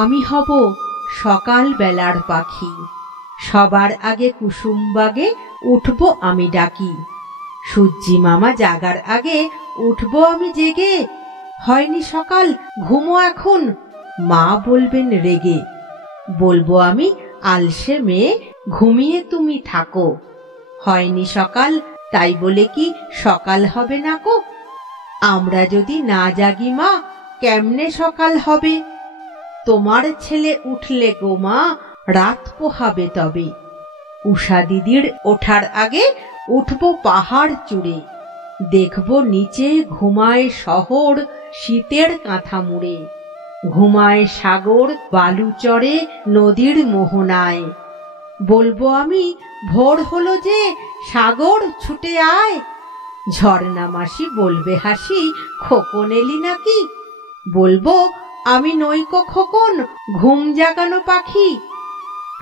আমি হব সকাল বেলার পাখি, সবার আগে কুসুম বাগে উঠব আমি ডাকি। সূর্যি মামা জাগার আগে উঠব আমি জেগে, হয়নি সকাল ঘুমো এখন, মা বলবেন রেগে। বলবো আমি আলসে মেয়ে, ঘুমিয়ে তুমি থাকো, হয়নি সকাল তাই বলে কি সকাল হবে না কো। আমরা যদি না জাগি মা, কেমনে সকাল হবে? তোমার ছেলে উঠলে গো মা, রাত পোহাবে তবে। উষা দিদির ওঠার আগে উঠব পাহাড় চূড়ে, দেখব নিচে ঘুমায় শহর শীতের কাঁথা মুড়ে। ঘুমায় সাগর বালু চড়ে নদীর মোহনায়, বলবো আমি ভোর হলো যে সাগর ছুটে আয়। ঝর্ণা মাসি বলবে হাসি, খোকন এলি নাকি? বলবো আমি নইকো খোকন, ঘুম জাগানো পাখি।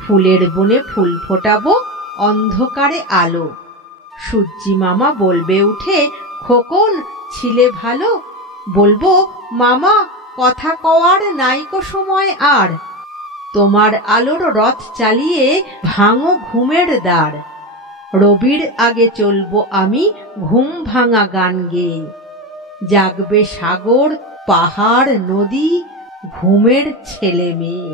ফুলের বনে ফুল ফোটাবো অন্ধকারে আলো, সূর্যি মামা বলবে উঠে খোকন ছিলে ভালো। বলবো মামা কথা কওয়ার নাইকো সময় আর, তোমার আলোর রথ চালিয়ে ভাঙো ঘুমের দ্বার। রবির আগে চলবো আমি ঘুম ভাঙা গান গেয়ে, জাগবে সাগর পাহাড় নদী ঘুমের ছেলে মেয়ে।